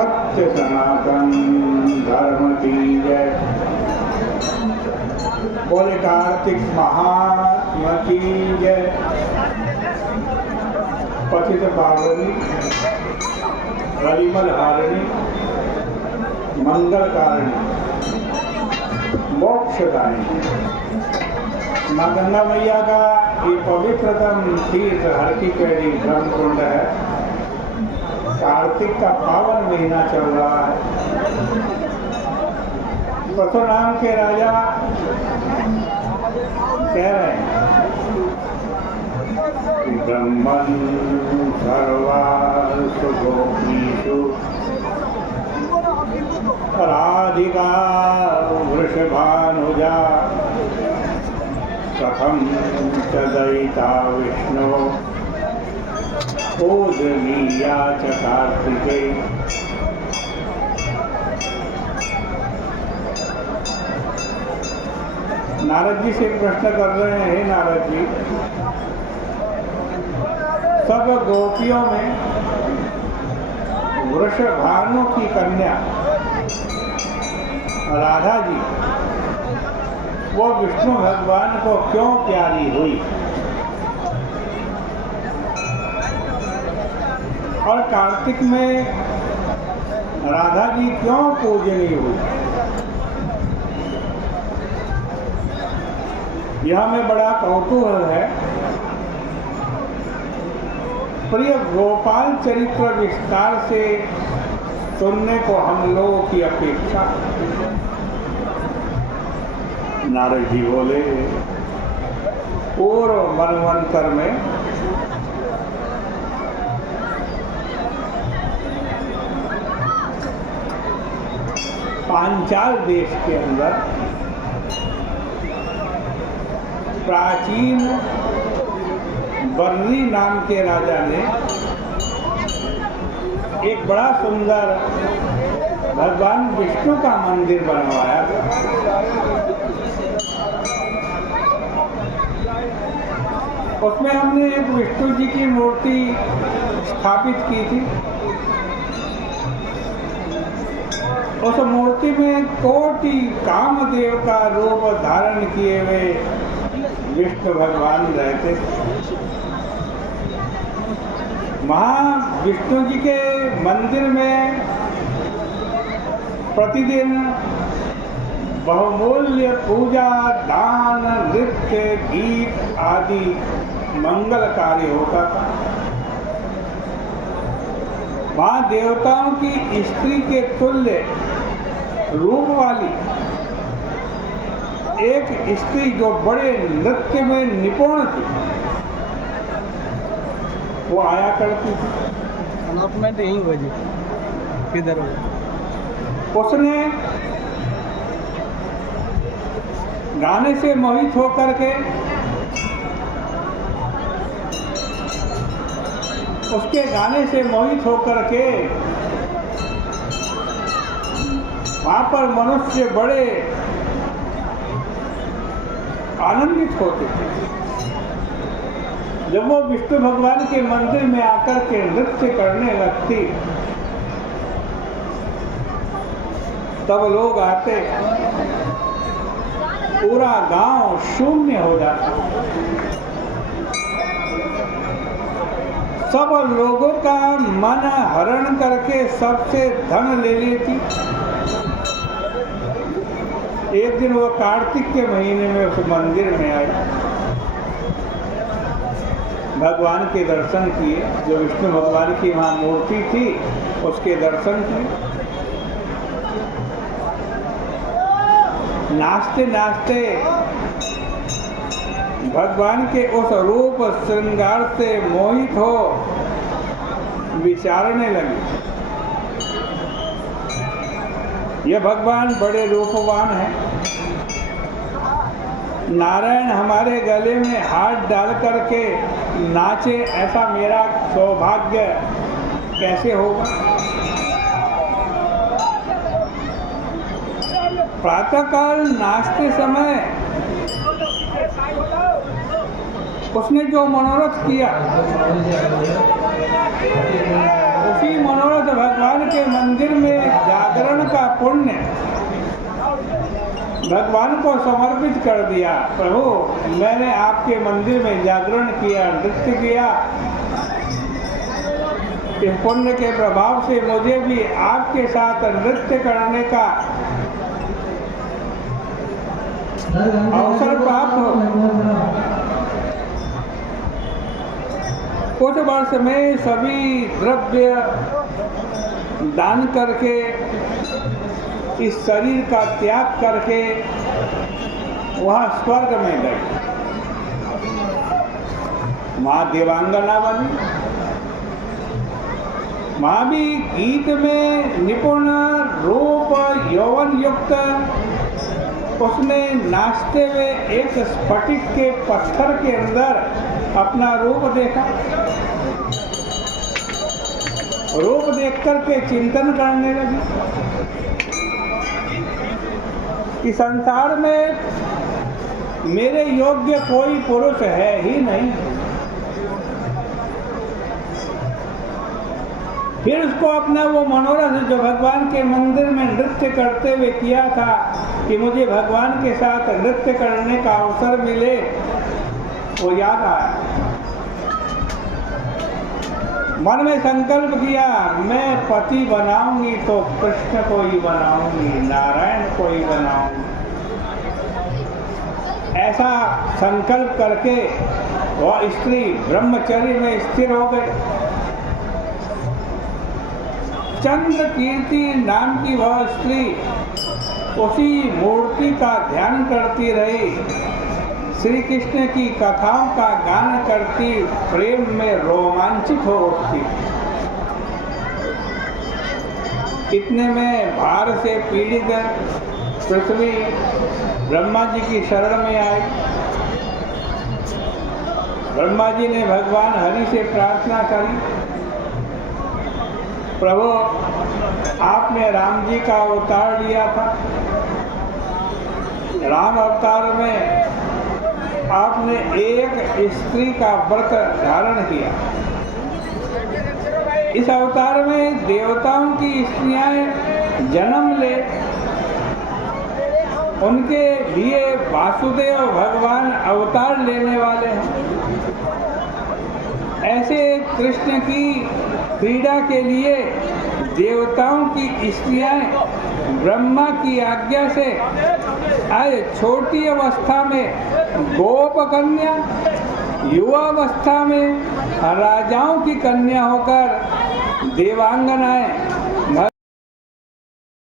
सत्य सनातन धर्म की जय। बोले कार्तिक महात्मा की जय। पतित पावनी रलिमल हारिणी मंगलकारिणी मोक्षदायिनी माँ गंगा मैया का ये पवित्रतम तीर्थ हर की पैड़ी ब्रह्मकुंड है। कार्तिक का पावन महीना चल रहा है। परशुराम के राजा कह रहे हैं ब्रह्मन् सर्वासु गोपीषु राधिका वृषभानुजा कथं च दयिता विष्णु पूजनीया च कार्तिके। नारद जी से प्रश्न कर रहे हैं, हे नारद जी, सब गोपियों में वृषभानु की कन्या राधा जी वो विष्णु भगवान को क्यों प्यारी हुई और कार्तिक में राधा जी क्यों पूजनीय हुई? यह हमें बड़ा कौतूहल है। प्रिय गोपाल चरित्र विस्तार से सुनने को हम लोगों की अपेक्षा। नारद जी बोले पूर्व मनवंतर में पांचाल देश के अंदर प्राचीन बर्री नाम के राजा ने एक बड़ा सुंदर भगवान विष्णु का मंदिर बनवाया। उसमें हमने एक विष्णु जी की मूर्ति स्थापित की थी। उस मूर्ति में कोटि कामदेव का रूप धारण किए हुए विष्णु भगवान रहते। वहाँ विष्णु जी के मंदिर में प्रतिदिन बहुमूल्य पूजा, दान, नृत्य, गीत आदि मंगल कार्य होता था। वहाँ देवताओं की स्त्री के तुल्य रूप वाली एक स्त्री जो बड़े नृत्य में निपुण थी वो आया करती थी। अनाउंसमेंट यहीं हुआ जी, किधर हो? उसने गाने से मोहित होकर के उसके गाने से मोहित होकर के वहाँ पर मनुष्य बड़े आनंदित होते थे। जब वो विष्णु भगवान के मंदिर में आकर के नृत्य करने लगती तब लोग आते, पूरा गांव शून्य हो जाता। सब लोगों का मन हरण करके सबसे धन ले लेती। एक दिन वो कार्तिक के महीने में उस मंदिर में आई, भगवान के दर्शन किए। जो विष्णु भगवान की वहाँ मूर्ति थी उसके दर्शन किए। नाचते नाचते भगवान के उस रूप श्रृंगार से मोहित हो विचारने लगे, ये भगवान बड़े रूपवान हैं। नारायण हमारे गले में हाथ डाल करके नाचे, ऐसा मेरा सौभाग्य कैसे होगा? प्रातःकाल नाचते समय उसने जो मनोरथ किया उसी मनोरथ भगवान के मंदिर में जागरण का पुण्य भगवान को समर्पित कर दिया। प्रभु, मैंने आपके मंदिर में जागरण किया, नृत्य किया, इस पुण्य के प्रभाव से मुझे भी आपके साथ नृत्य करने का अवसर प्राप्त हो। कुछ वर्ष में सभी द्रव्य दान करके, इस शरीर का त्याग करके वह स्वर्ग में गए। मां देवांगना बनी। मां भी गीत में निपुण, रूप यौवन युक्त। उसने नाचते हुए एक स्फटिक के पत्थर के अंदर अपना रूप देखा। रूप देख करके चिंतन करने लगी कि संसार में मेरे योग्य कोई पुरुष है ही नहीं। फिर उसको अपना वो मनोरथ जो भगवान के मंदिर में नृत्य करते हुए किया था कि मुझे भगवान के साथ नृत्य करने का अवसर मिले, वो याद आया। मन में संकल्प किया, मैं पति बनाऊंगी तो कृष्ण को ही बनाऊंगी, नारायण को ही बनाऊंगी। ऐसा संकल्प करके वह स्त्री ब्रह्मचर्य में स्थिर हो गई। चंद्र कीर्ति नाम की वह स्त्री उसी मूर्ति का ध्यान करती रही, श्री कृष्ण की कथाओं का गान करती, प्रेम में रोमांचित हो उठती। इतने में भार से पीड़ित पृथ्वी ब्रह्मा जी की शरण में आई। ब्रह्मा जी ने भगवान हरि से प्रार्थना करी, प्रभु, आपने राम जी का अवतार लिया था। राम अवतार में आपने एक स्त्री का व्रत धारण किया। इस अवतार में देवताओं की स्त्रियां जन्म ले, उनके लिए वासुदेव भगवान अवतार लेने वाले हैं। ऐसे कृष्ण की क्रीड़ा के लिए देवताओं की स्त्रियां ब्रह्मा की आज्ञा से आए। छोटी अवस्था में गोप कन्या, युवावस्था में राजाओं की कन्या होकर देवांगनाएं